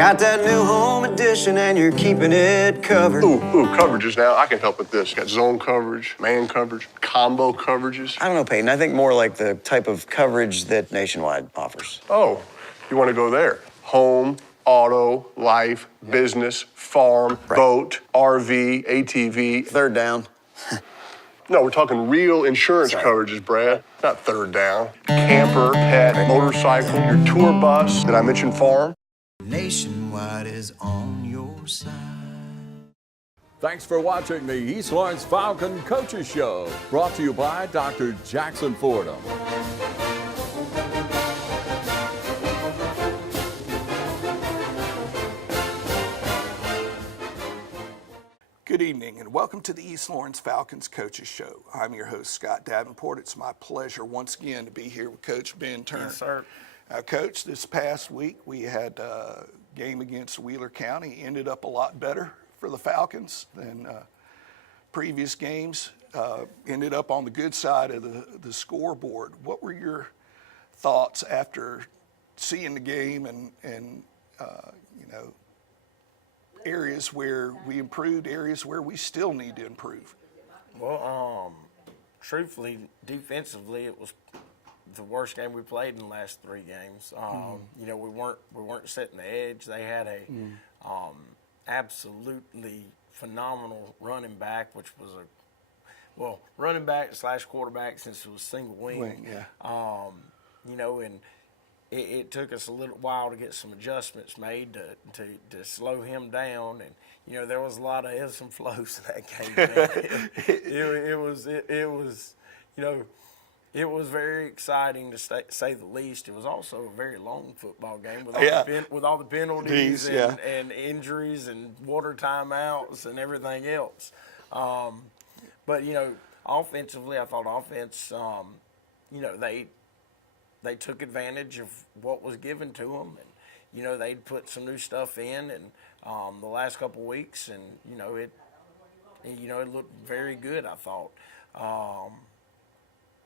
Got that new home edition and you're keeping it covered. Ooh, coverages now. I can help with this. Got zone coverage, man coverage, combo coverages. I don't know, Peyton. I think more like the type of coverage that Nationwide offers. Oh, you want to go there? Home, auto, life, business, farm, boat, RV, ATV. Third down. No, we're talking real insurance coverages, Brad. Not third down. Camper, pet, motorcycle, your tour bus. Did I mention farm? Nationwide is on your side. Thanks for watching the East Lawrence Falcon Coaches Show, brought to you by Dr. Jackson Fordham. Good evening and welcome to the East Lawrence Falcons Coaches Show. I'm your host, Scott Davenport. It's my pleasure once again to be here with Coach Ben Turner. Yes, sir. Coach, this past week we had a game against Wheeler County. Ended up a lot better for the Falcons than previous games. Ended up on the good side of the scoreboard. What were your thoughts after seeing the game and areas where we improved, areas where we still need to improve? Well, truthfully, defensively, it was the worst game we played in the last 3 games. We weren't setting the edge. They had a absolutely phenomenal running back, which was running back / quarterback since it was single wing. And it took us a little while to get some adjustments made to slow him down, and there was a lot of ebbs and flows in that game. It was very exciting to say the least. It was also a very long football game with all the penalties and injuries and water timeouts and everything else. But offensively, I thought offense, they took advantage of what was given to them, and they'd put some new stuff in, and the last couple of weeks, and it looked very good, I thought.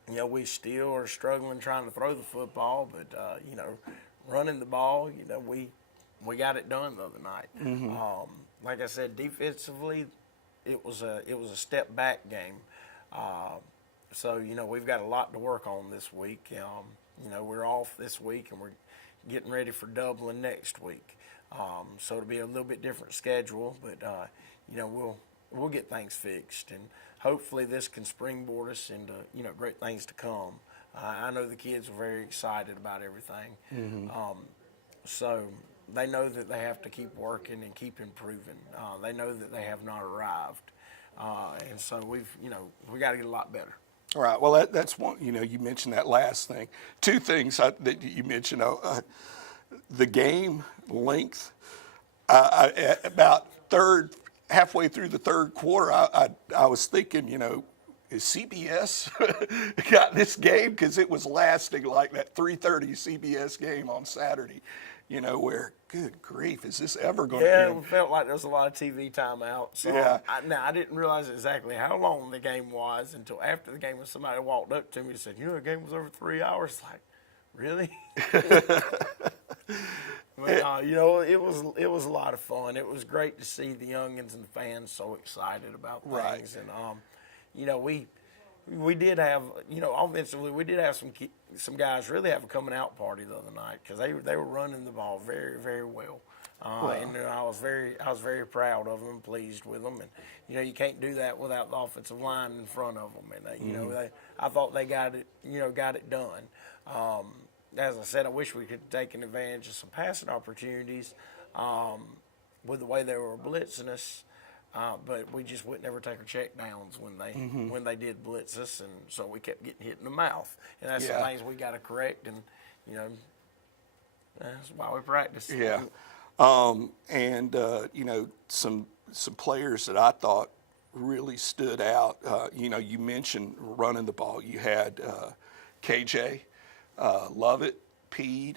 We still are struggling trying to throw the football, but running the ball, we got it done the other night. Like I said, defensively, it was a step back game. So we've got a lot to work on this week. We're off this week, and we're getting ready for Dublin next week. So it'll be a little bit different schedule, but we'll get things fixed, and hopefully this can springboard us into great things to come. I know the kids are very excited about everything. So they know that they have to keep working and keep improving. They know that they have not arrived, and so we got to get a lot better. All right. Well, that's one. You mentioned that last thing. 2 things that you mentioned. The game length. About halfway through the third quarter, I was thinking, is CBS got this game? Because it was lasting like that 3:30 CBS game on Saturday. Where, good grief, is this ever going to end? Yeah, it felt like there was a lot of TV timeouts. I didn't realize exactly how long the game was until after the game when somebody walked up to me and said, the game was over 3 hours. Like, really? But, it was a lot of fun. It was great to see the youngins and the fans so excited about things. Right. And, we did have, offensively, we did have some guys really have a coming out party the other night because they were running the ball very, very well. And I was very proud of them, pleased with them, and you can't do that without the offensive line in front of them. And I thought they got it done. As I said, I wish we could have taken advantage of some passing opportunities with the way they were blitzing us. But we just would never take our check downs when they did blitz us, and so we kept getting hit in the mouth. And that's some things we got to correct, and that's why we practice. Yeah, some players that I thought really stood out. You mentioned running the ball. You had KJ, Lovett, Pede.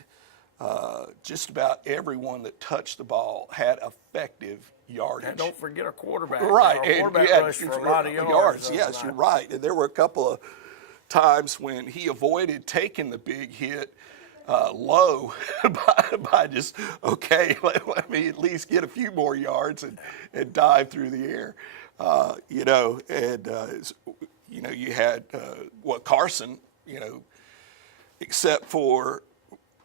Just about everyone that touched the ball had effective yardage. And don't forget our quarterback. Right. Our quarterback rushed for a lot of yards. Yes, you're right. And there were a couple of times when he avoided taking the big hit low by just, okay, let me at least get a few more yards and dive through the air. You know, and, you know, you had Carson, you know, except for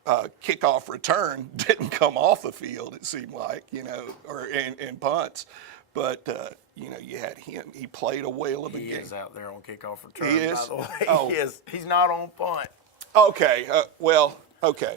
kickoff return, didn't come off the field, it seemed like, you know, or in punts. But, you know, you had him. He played a whale of a game. He is out there on kickoff return, He is? by the way. Oh. He is. He's not on punt. Okay, well, okay.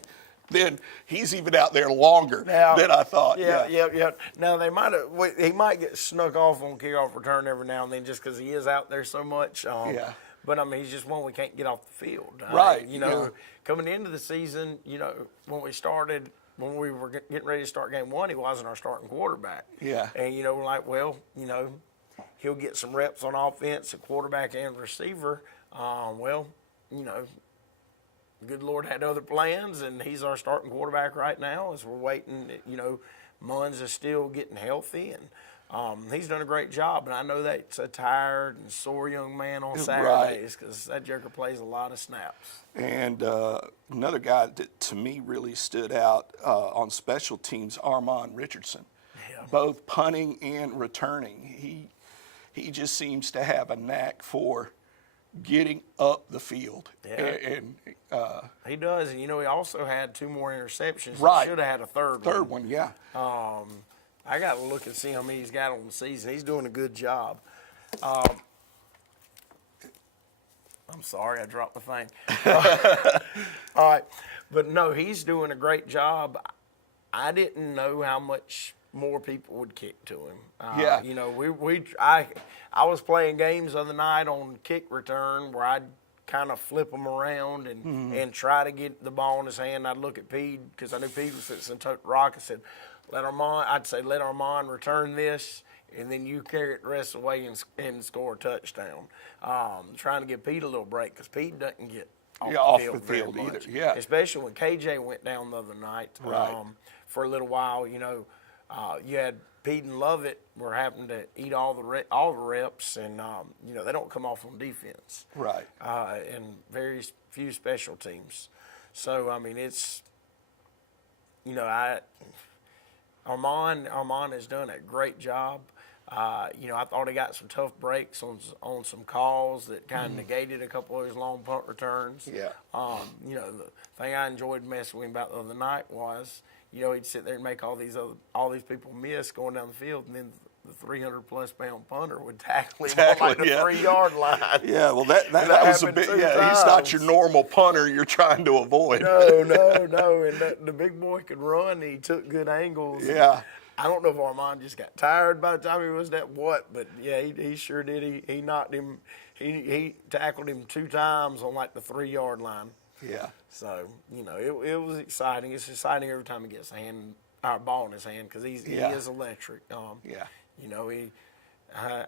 Then he's even out there longer than I thought. Yeah. Now, he might get snuck off on kickoff return every now and then just because he is out there so much. Yeah. But, I mean, he's just one we can't get off the field. Right. You know, coming into the season, you know, when we were getting ready to start game one, he wasn't our starting quarterback. Yeah. And, you know, we're like, well, you know, he'll get some reps on offense, a quarterback and receiver. Well, you know, good Lord had other plans, and he's our starting quarterback right now as we're waiting. You know, Munns is still getting healthy, and he's done a great job. And I know that's a tired and sore young man on Saturdays because that joker plays a lot of snaps. And another guy that to me really stood out on special teams, Armand Richardson, both punting and returning. He just seems to have a knack for getting up the field. Yeah. And He does. And, you know, he also had 2 more interceptions. Right. He should have had a third one. third one, yeah. I got to look and see how many he's got on the season. He's doing a good job. I'm sorry, I dropped the thing. All right. But, no, he's doing a great job. I didn't know how much more people would kick to him. You know, I was playing games the other night on kick return where I'd kind of flip him around and try to get the ball in his hand. I'd look at Pete because I knew Pete was sitting and took the rock. I said, let Armand return this, and then you carry it the rest of the way and score a touchdown. Trying to give Pete a little break because Pete doesn't get off the field either. much. Yeah. Especially when KJ went down the other night. Right. For a little while, you know, you had Pete and Lovett were having to eat all the reps, and you know, they don't come off on defense. Right. And very few special teams. So I mean, it's, you know, Armand has done a great job. You know, I thought he got some tough breaks on some calls that kind of negated a couple of his long punt returns. Yeah. You know, the thing I enjoyed messing with him about the other night was, you know, he'd sit there and make all these people miss going down the field, and then the 300-plus pound punter would tackle him on like the 3-yard line. Yeah, well, that was a bit. Yeah, he's not your normal punter you're trying to avoid. No. And the big boy could run. He took good angles. Yeah. I don't know if Armand just got tired by the time he was that but yeah, he sure did. He knocked him. He tackled him 2 times on like the 3-yard line. Yeah. So, you know, it was exciting. It's exciting every time he gets a ball in his hand because he is electric. Yeah. You know,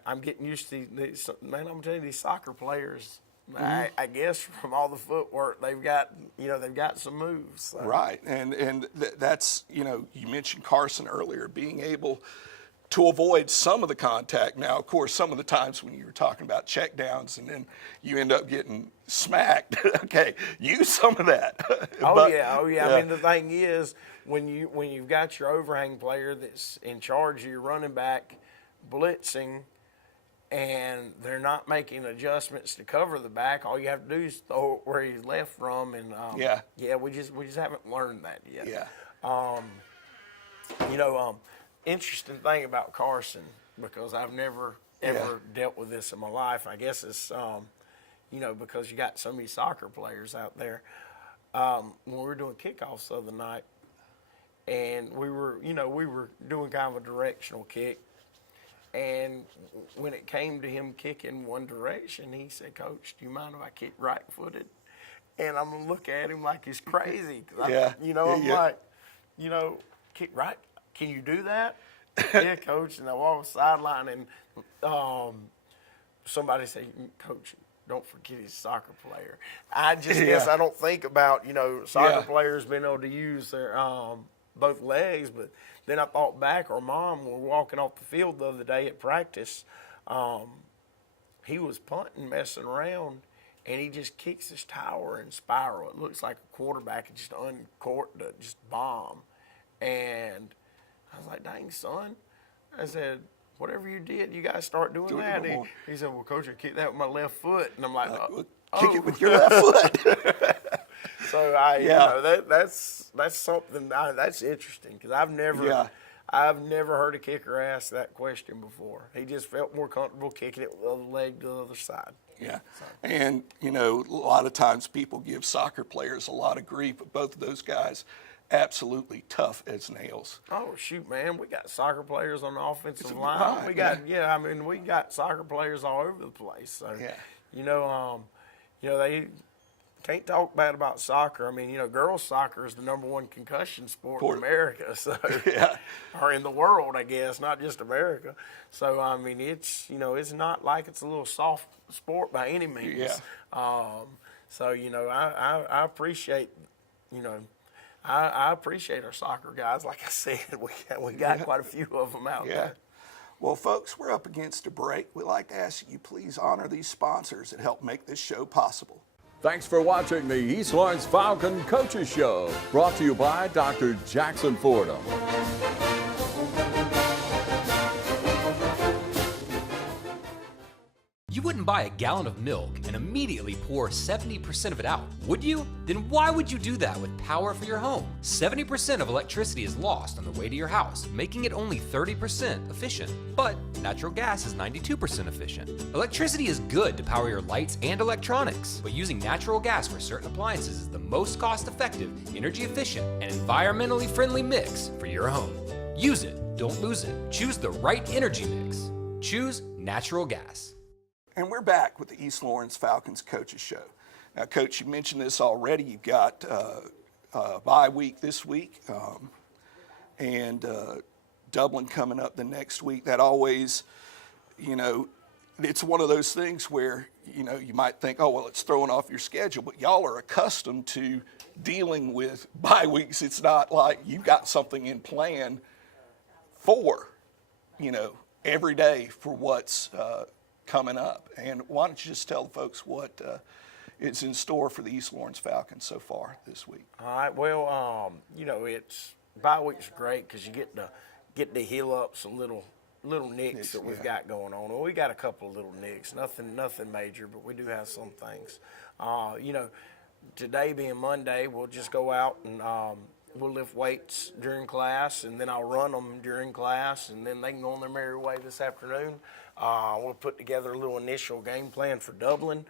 I'm getting used to these, man, I'm telling you, these soccer players, I guess from all the footwork, they've got some moves. So. Right. And that's, you know, you mentioned Carson earlier, being able to avoid some of the contact. Now, of course, some of the times when you were talking about check downs and then you end up getting smacked, okay, use some of that. Yeah. I mean, the thing is, when you've got your overhang player that's in charge of your running back blitzing and they're not making adjustments to cover the back, all you have to do is throw it where he's left from. And we just haven't learned that yet. Yeah. You know, interesting thing about Carson, because I've never ever dealt with this in my life. I guess it's you know, because you got so many soccer players out there. When we were doing kickoffs the other night, and we were doing kind of a directional kick, and when it came to him kicking one direction, he said, "Coach, do you mind if I kick right-footed?" And I'm gonna look at him like he's crazy. I'm like, you know, kick right. Can you do that? Yeah, Coach. And I walk sideline, and somebody said, "Coach, don't forget he's a soccer player." I just guess I don't think about, you know, soccer players being able to use their both legs. But then I thought back, our mom, when we were walking off the field the other day at practice, he was punting, messing around, and he just kicks his tower in spiral. It looks like a quarterback had just uncorked to just bomb. And I was like, dang, son. I said, whatever you did, you guys start doing that. He said, well, Coach, I kicked that with my left foot. And I'm like, Kick it with your left foot. So you know, that's something that's interesting because I've never heard a kicker ask that question before. He just felt more comfortable kicking it with the other leg to the other side. Yeah, and you know, a lot of times people give soccer players a lot of grief, but both of those guys, absolutely tough as nails. Oh shoot, man, we got soccer players on the offensive line. Right, We got I mean, we got soccer players all over the place. So you know, they can't talk bad about soccer. I mean, you know, girls soccer is the #1 concussion sport in America, so or in the world, I guess, not just America. So I mean, it's, you know, it's not like it's a little soft sport by any means. So you know, I appreciate, you know, I appreciate our soccer guys. Like I said, we got quite a few of them out there. Well, folks, we're up against a break. We'd like to ask you please honor these sponsors that help make this show possible. Thanks for watching the East Lawrence Falcon Coaches Show, brought to you by Dr. Jackson Fordham. You wouldn't buy a gallon of milk and immediately pour 70% of it out, would you? Then why would you do that with power for your home? 70% of electricity is lost on the way to your house, making it only 30% efficient. But natural gas is 92% efficient. Electricity is good to power your lights and electronics, but using natural gas for certain appliances is the most cost-effective, energy-efficient, and environmentally friendly mix for your home. Use it, don't lose it. Choose the right energy mix. Choose natural gas. And we're back with the East Lawrence Falcons Coaches Show. Now, Coach, you mentioned this already. You've got a bye week this week and Dublin coming up the next week. That always, you know, it's one of those things where, you know, you might think, oh, well, it's throwing off your schedule, but y'all are accustomed to dealing with bye weeks. It's not like you've got something in plan for, you know, every day for what's coming up. And why don't you just tell the folks what is in store for the East Lawrence Falcons so far this week? All right. Well, you know, it's bye week's great because you get to heal up some little nicks that we've got going on. Well, we got a couple of little nicks, nothing major, but we do have some things. You know, today being Monday, we'll just go out and we'll lift weights during class, and then I'll run them during class, and then they can go on their merry way this afternoon. We'll put together a little initial game plan for Dublin,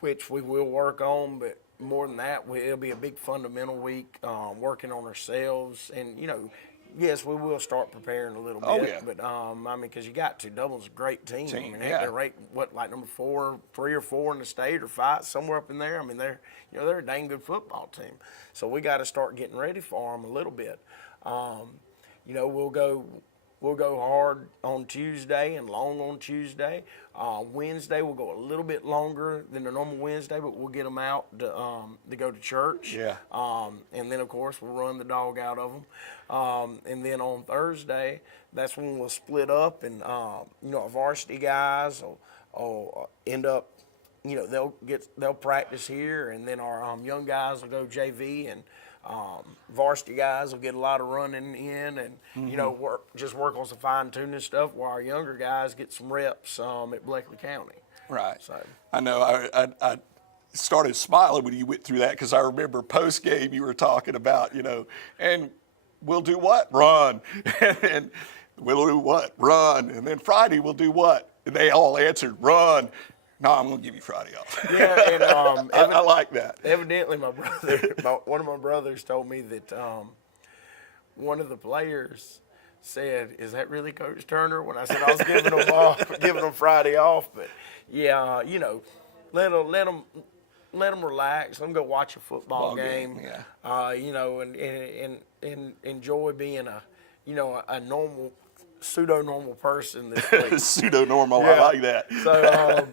which we will work on, but more than that, it'll be a big fundamental week, working on ourselves. And, you know, yes, we will start preparing a little bit. But, I mean, because you got to. Dublin's a great team. I mean, they're ranked, like number 3 or 4 in the state or 5, somewhere up in there. I mean, they're a dang good football team. So we got to start getting ready for them a little bit. You know, we'll go hard on Tuesday and long on Tuesday. Wednesday we'll go a little bit longer than the normal Wednesday, but we'll get them out to go to church. And then, of course, we'll run the dog out of them. And then on Thursday, that's when we'll split up, and you know, our varsity guys will end up, you know, they'll practice here, and then our young guys will go JV, and varsity guys will get a lot of running in, and you know, work on some fine-tuning stuff, while our younger guys get some reps at Bleckley County. Right. So I know I started smiling when you went through that, because I remember post-game you were talking about, you know, and we'll do what? Run. And we'll do what? Run. And then Friday we'll do what? And they all answered, run. No, I'm going to give you Friday off. Yeah, and I like that. Evidently, one of my brothers told me that one of the players said, "Is that really Coach Turner?" When I said I was giving them Friday off. But yeah, you know, let them relax. Let them go watch a football game. You know, and enjoy being a normal, pseudo-normal person this week. Pseudo-normal, I like that. So,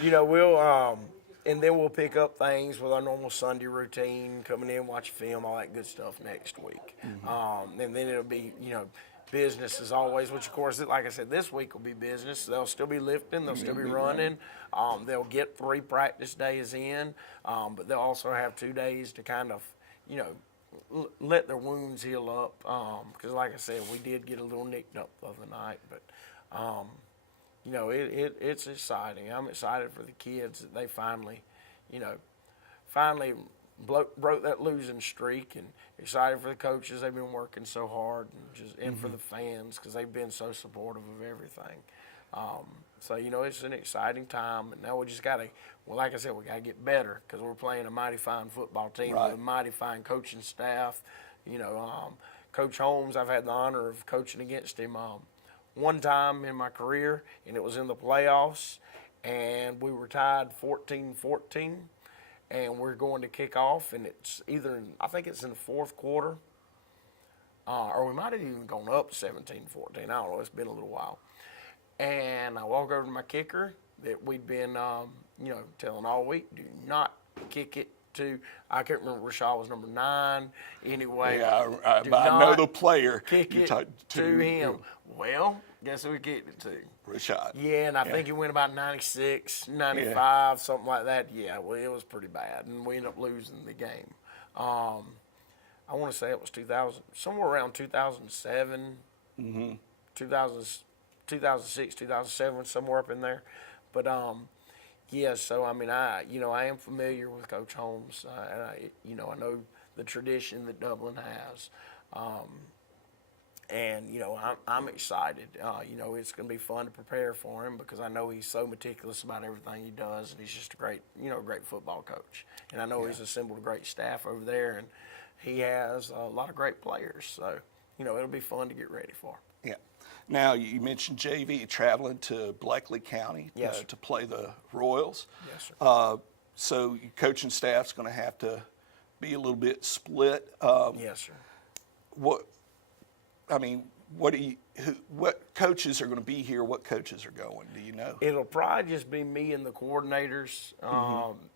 you know, and then we'll pick up things with our normal Sunday routine, coming in, watch film, all that good stuff next week. And then it'll be, you know, business as always, which of course, like I said, this week will be business. They'll still be lifting, they'll still be running. They'll get 3 practice days in, but they'll also have 2 days to kind of, let their wounds heal up. Because like I said, we did get a little nicked up the other night, but it's exciting. I'm excited for the kids that they finally broke that losing streak, and excited for the coaches. They've been working so hard, and for the fans, because they've been so supportive of everything. So it's an exciting time, and now we just gotta, like I said, we gotta get better, because we're playing a mighty fine football team with a mighty fine coaching staff. Coach Holmes, I've had the honor of coaching against him one time in my career, and it was in the playoffs, and we were tied 14-14. And we're going to kick off, and it's I think it's in the fourth quarter, or we might have even gone up 17-14. I don't know. It's been a little while. And I walk over to my kicker that we'd been, telling all week, do not kick it to. I can't remember. Rashad was number 9. Anyway, Yeah, but I know the player. Kick it to him. Well, guess who we kicked it to? Rashad. Yeah, and I think he went about 96, 95, something like that. Yeah, well, it was pretty bad, and we ended up losing the game. I want to say it was 2000, somewhere around 2007, 2006, 2007, somewhere up in there. But so I mean, I am familiar with Coach Holmes, and I know the tradition that Dublin has. And, I'm excited. It's going to be fun to prepare for him, because I know he's so meticulous about everything he does, and he's just a great football coach. And I know he's assembled a great staff over there, and he has a lot of great players. So, it'll be fun to get ready for. Yeah. Now, you mentioned JV traveling to Bleckley County to play the Royals. Yes, sir. So your coaching staff's going to have to be a little bit split. Yes, sir. What coaches are going to be here? What coaches are going? Do you know? It'll probably just be me and the coordinators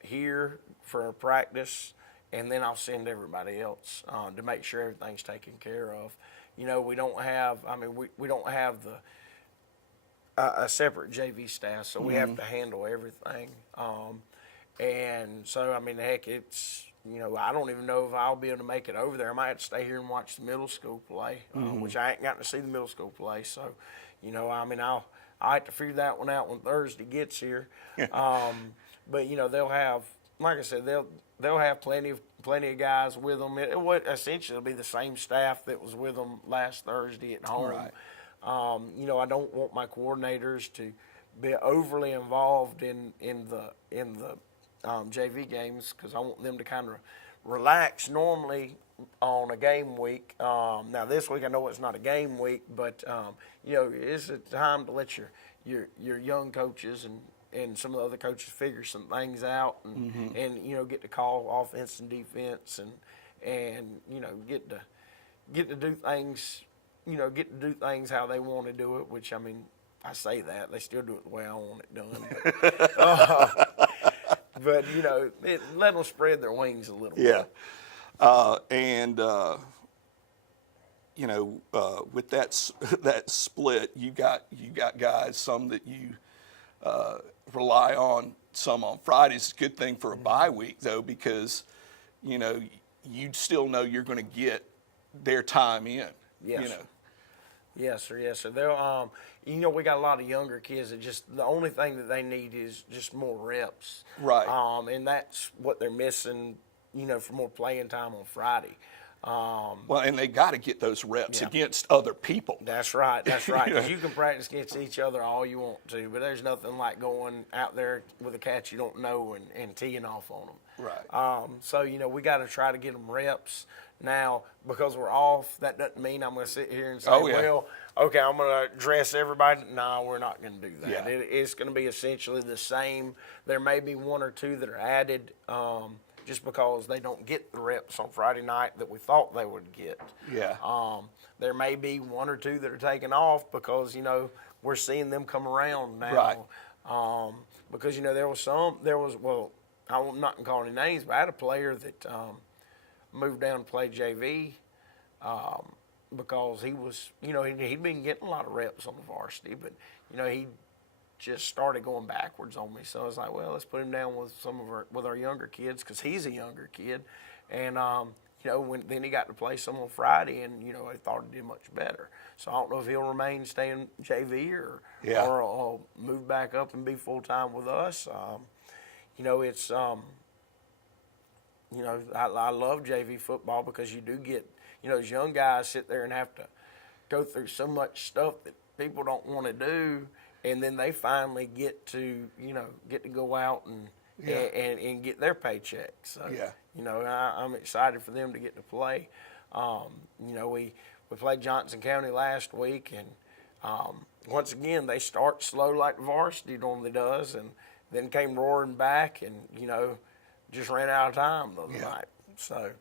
here for practice, and then I'll send everybody else to make sure everything's taken care of. We don't have. We don't have a separate JV staff, so we have to handle everything. And so heck, it's. I don't even know if I'll be able to make it over there. I might have to stay here and watch the middle school play, which I ain't gotten to see the middle school play. So, I'll have to figure that one out when Thursday gets here. But they'll have, like I said, they'll have plenty of guys with them. It would essentially be the same staff that was with them last Thursday at home. Right. I don't want my coordinators to be overly involved in the JV games, because I want them to kind of relax normally on a game week. Now this week I know it's not a game week, but it's a time to let your young coaches and some of the other coaches figure some things out, and get to call offense and defense, and get to do things how they want to do it. Which I say that they still do it the way I want it done. But let them spread their wings a little bit. With that split, you got guys, some that you rely on, some on Fridays. It's a good thing for a bye week, though, because you still know you're going to get their time in. Yes. Yes, sir. Yes, sir. They'll, we got a lot of younger kids that the only thing that they need is just more reps. Right. And that's what they're missing, for more playing time on Friday. And they got to get those reps against other people. That's right. That's right. Because you can practice against each other all you want to, but there's nothing like going out there with a cat you don't know and teeing off on them. Right. So, we got to try to get them reps. Now, because we're off, that doesn't mean I'm going to sit here and say, well, okay, I'm going to dress everybody. No, we're not going to do that. Yeah. It's going to be essentially the same. There may be 1 or 2 that are added just because they don't get the reps on Friday night that we thought they would get. Yeah. There may be 1 or 2 that are taken off because, we're seeing them come around now. Right. Because, I'm not going to call any names, but I had a player that moved down to play JV because he was, he'd been getting a lot of reps on the varsity, but, he just started going backwards on me. So I was like, well, let's put him down with with our younger kids, because he's a younger kid. And, then he got to play some on Friday, and, I thought he did much better. So I don't know if he'll staying JV or move back up and be full-time with us. It's, I love JV football, because you do get, those young guys sit there and have to go through so much stuff that people don't want to do, and then they finally get to go out and get their paychecks. So, I'm excited for them to get to play. We played Johnson County last week, and once again, they start slow like varsity normally does, and then came roaring back and, just ran out of time the other night. So,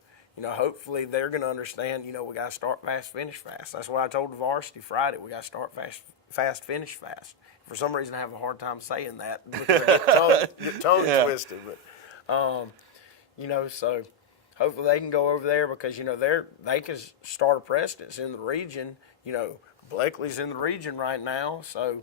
hopefully they're going to understand, we got to start fast, finish fast. That's what I told the varsity Friday. We got to start fast, finish fast. For some reason, I have a hard time saying that because I get tongue twisted. But, so hopefully they can go over there, because, they can start a precedence in the region. Blakely's in the region right now, so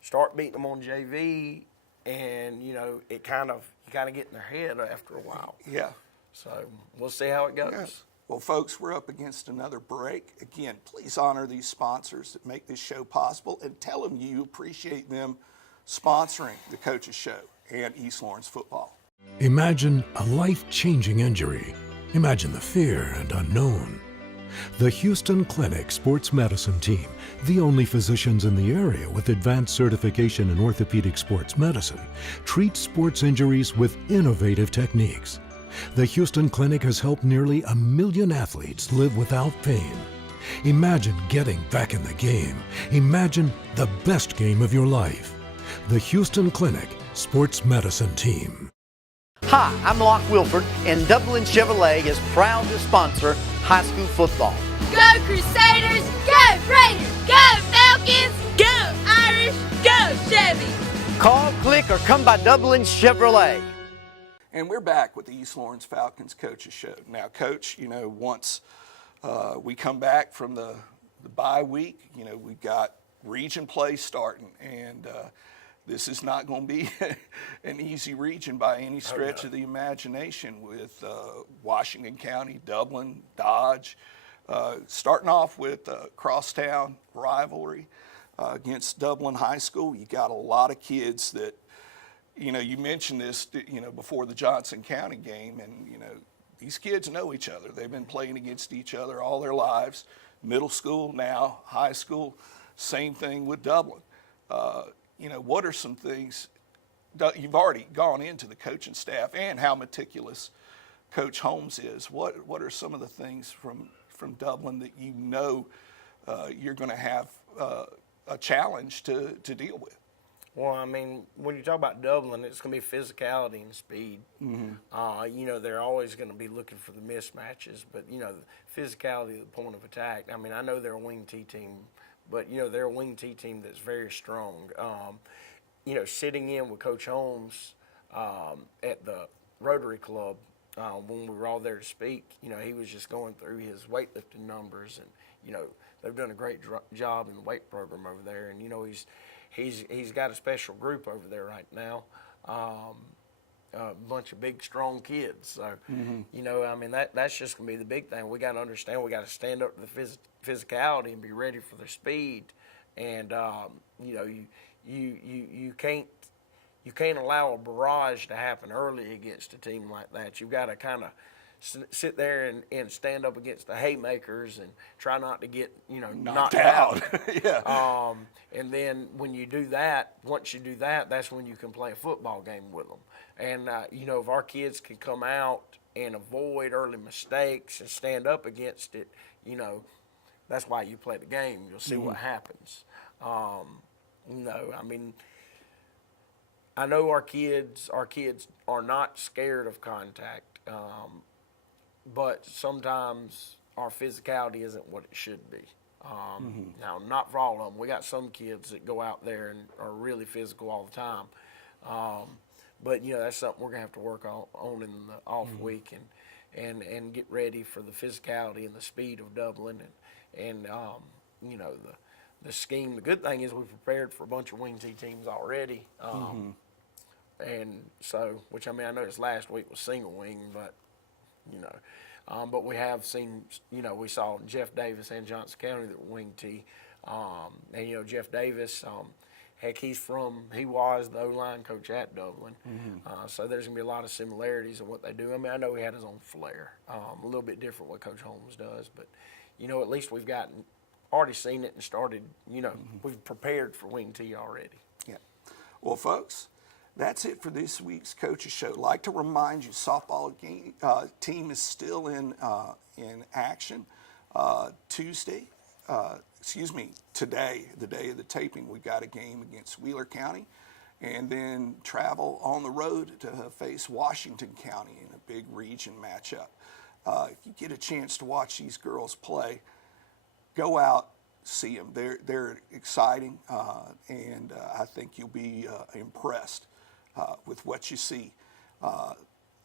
start beating them on JV, and, it kind of get in their head after a while. Yeah. So we'll see how it goes. Yeah. Well, folks, we're up against another break. Again, please honor these sponsors that make this show possible, and tell them you appreciate them sponsoring the Coaches Show and East Lawrence football. Imagine a life-changing injury. Imagine the fear and unknown. The Houston Clinic Sports Medicine Team, the only physicians in the area with advanced certification in orthopedic sports medicine, treats sports injuries with innovative techniques. The Houston Clinic has helped nearly 1 million athletes live without pain. Imagine getting back in the game. Imagine the best game of your life. The Houston Clinic Sports Medicine Team. Hi, I'm Locke Wilford, and Dublin Chevrolet is proud to sponsor high school football. Go Crusaders! Go Raiders! Go Falcons! Go Irish! Go Chevy! Call, click, or come by Dublin Chevrolet. And we're back with the East Lawrence Falcons Coaches Show. Now, Coach, once we come back from the bye week, we've got region play starting, and this is not going to be an easy region by any stretch of the imagination, with Washington County, Dublin, Dodge, starting off with crosstown rivalry against Dublin High School. You got a lot of kids that, you mentioned this, before the Johnson County game, and, these kids know each other. They've been playing against each other all their lives, middle school, now high school, same thing with Dublin. What are some things that you've already gone into the coaching staff and how meticulous Coach Holmes is? What are some of the things from Dublin that you're going to have a challenge to deal with? Well, I mean, when you talk about Dublin, it's going to be physicality and speed. Mm-hmm. They're always going to be looking for the mismatches, but, the physicality at the point of attack. I mean, I know they're a wing T team, but, they're a wing T team that's very strong. Sitting in with Coach Holmes at the Rotary Club when we were all there to speak, he was just going through his weightlifting numbers, and, they've done a great job in the weight program over there, and, he's got a special group over there right now, a bunch of big, strong kids. So, that's just going to be the big thing. We got to understand, we got to stand up to the physicality and be ready for their speed. And, you can't allow a barrage to happen early against a team like that. You've got to kind of sit there and stand up against the haymakers and try not to get, knocked out. Yeah. And then when you do that, once you do that, that's when you can play a football game with them. And, if our kids can come out and avoid early mistakes and stand up against it, that's why you play the game. You'll see what happens. I know our kids are not scared of contact, but sometimes our physicality isn't what it should be. Now, not for all of them. We got some kids that go out there and are really physical all the time. But, that's something we're going to have to work on in the off week. And, and get ready for the physicality and the speed of Dublin and you know, the scheme. The good thing is we prepared for a bunch of wing T teams already. And so, which I mean, I noticed last week was single wing, but, you know, but we have seen, you know, we saw Jeff Davis and Johnson County that were wing T. And, you know, Jeff Davis, heck, he was the O-line coach at Dublin. So there's going to be a lot of similarities in what they do. I mean, I know he had his own flair, a little bit different what Coach Holmes does, but, you know, at least we've already seen it and started, you know, we've prepared for wing T already. Yeah. Well, folks, that's it for this week's Coaches Show. I'd like to remind you, softball team is still in action. Today, the day of the taping, we got a game against Wheeler County, and then travel on the road to face Washington County in a big region matchup. If you get a chance to watch these girls play, go out, see them. They're exciting, and I think you'll be impressed with what you see.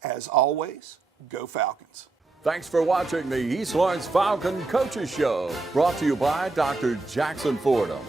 As always, go Falcons. Thanks for watching the East Lawrence Falcon Coaches Show, brought to you by Dr. Jackson Fordham.